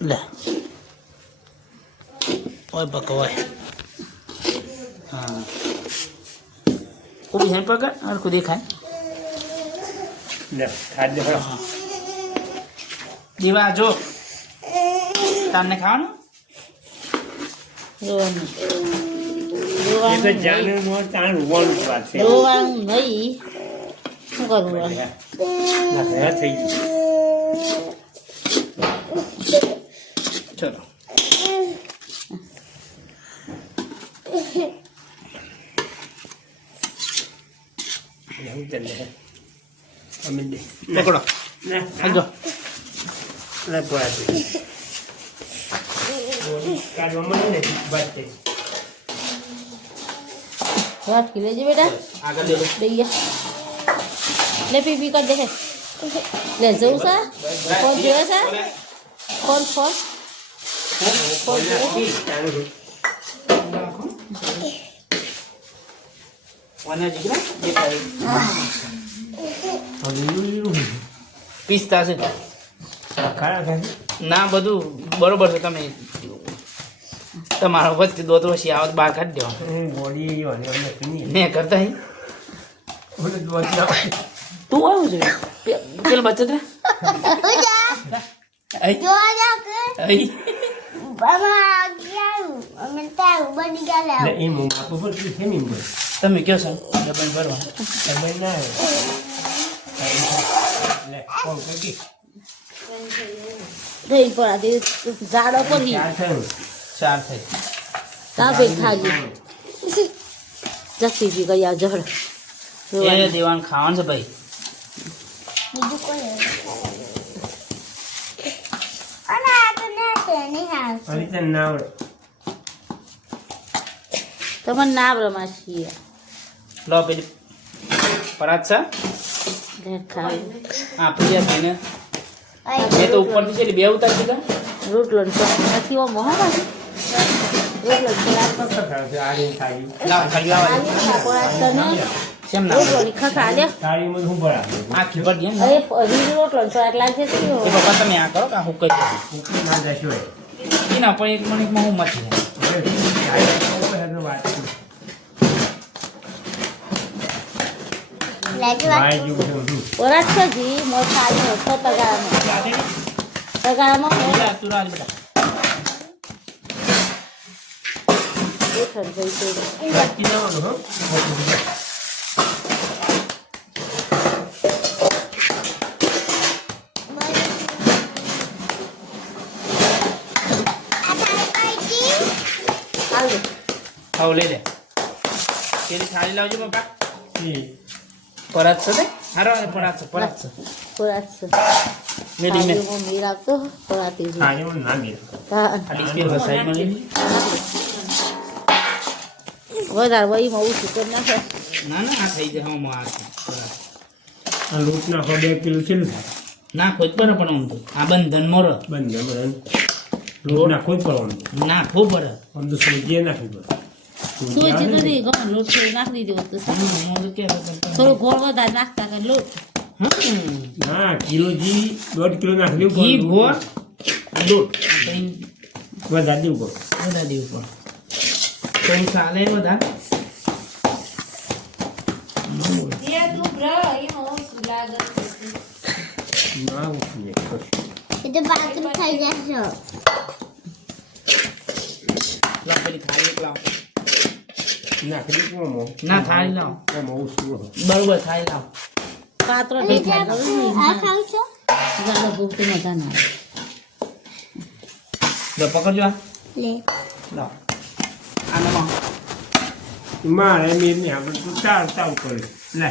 લે ઓય પકવાય હા કોઈ હેન પકડ और को देखाय લે ખાદ્ય હા દીવા જો તમને ખાવાનું રોવાનું એ તો જાને નો તાણ રોવાનું વાત છે રોવાનું નહીં શું કરવું ના હે થઈ ગયું ચલો એવું ચાલે અમે દે પકડો ના સમજો લે પોયા દે કાઢવા મને ને વાત છે વાત કે લેજે બેટા આગળ લે લઈ ગયા લે પીપી કર દે લે જવું છે ફોન જોવે છે ફોન ફોન ફોન જોવે વાના જીગરા દેખાય પિસ્તા છે ખાડા ખાધી ના બધું બરોબર છે તમે તમારો વચ્ચે દોત વસી આવત બહાર કાઢી દેવાનું બોડી અને અમે પીની ને કરતા હી ઓલે દોડ્યા તું આવ્યું છે પેલો બચ્ચો તે આઈ આઈ લે એ મો આપો પર કે છે મીમ બોલ તમે કયો છો ડબલ ભરવા તમે ના લે કોણ કે થઈ પડા દે ઝાડો પર હી ચાર થયું ચાર થઈ તાપે ખાજી જસી જી ગયા જળ એ દેવાન ખાવાનું છે ભાઈ અને તે ના આવડે તમને ના રમાશી લો પેલી પરાત છે દેખાય હા પૂજા ભાઈને મેં તો ઉપરથી છે બે ઉતાર દીધા રોટલો નથી ઓ મોહા રોટલો આડી ખાઈ લાવ ખાલી લાવ કેમ ના રોટલો ની ખખા લે થાળી માં હું ભરા આ ખીબર દે ને અરે હજી રોટલો તો આટલા છે એ પપ્પા તમે આ કરો કે હું કહી દઉં ઉકી માં જશો એના પર એક મિનિટમાં હું મચી ઓરાત છે જી મો ખાલી હતો તગારામાં જાય તું રાજ બેટા બેઠન થઈ તો બાકી જવાનું હો ખાવ લઈ લે પેલી થાળી લાવજો પપ્પા એ પરાત છે ને હારો પરાત છે ઓરાત છે મેલી મે મમ્મી રાખતો ઓરાતી જી થાળી માં ના ગયો હા આ ડિસ્પ્લે સાઈડમાં લઈ વધારે વહીમાં ઓછું કરી નાખે ના ના આ થઈ જાય હા આ પરાત આ લૂટ ના 2 કિલો છે ના ખોજ પર પણ આમ તો આ બંધન મોર બંધ બરાબર લૂટ ના કોઈ પડવાનું ના ખૂબ પર આમ તો સમજીએ નાખી પડે સુઈ જતો નહીં ઘણો લોટ થોડો નાખી દીધો તો હું કે થોડો ગોળ વધારે નાખતા કે લોટ ના કિલો જી 1.5 કિલો નાખી દેવું ઘી ગોળ દૂધ વધારે દેવું બધા દેવું પણ તો ચાલે બધા ના ઉઠીએ લાવ પેલી થાળી એક લાવ નાખી દેવું મો ના થાળી લાવ એમ ઓછું બરોબર થાળી લાવ પાત્રો ઢેકાય જાડો ભૂખ મજા ના લો પકડજો આ લાવ આનામાં મારે મેં ને આપણે તો ચાર તાવ કરે લે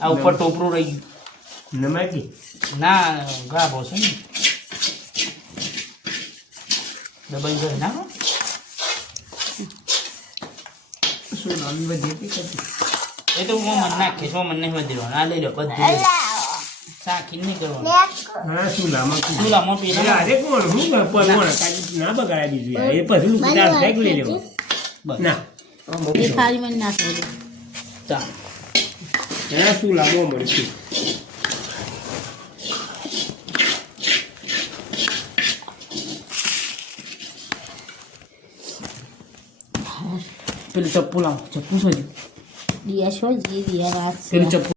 આ ઉપર ટોપરું રહી ગયું નમાકી ના ગાભો છે ને દબાઈ ગયો ના શું નાની બધી હતી એ તો હું મન નાખીશ હું મન નહીં વધેલો આ લઈ લો બધું સાખી નહીં કરવાનું હા શું લામાં ચૂલા મોટી અરે કોણ હું કોણ કાજી ના બગાડી દીધું એ પછી ચાર ફેંક લઈ લેવું બસ ના એ થાળી માં નાખો ચાલ એના શું લાંબો મળશે પેલું ચપ્પુ લાવો ચપ્પુ શું છે દિયા શું જી દિયા વાત પેલું ચપ્પુ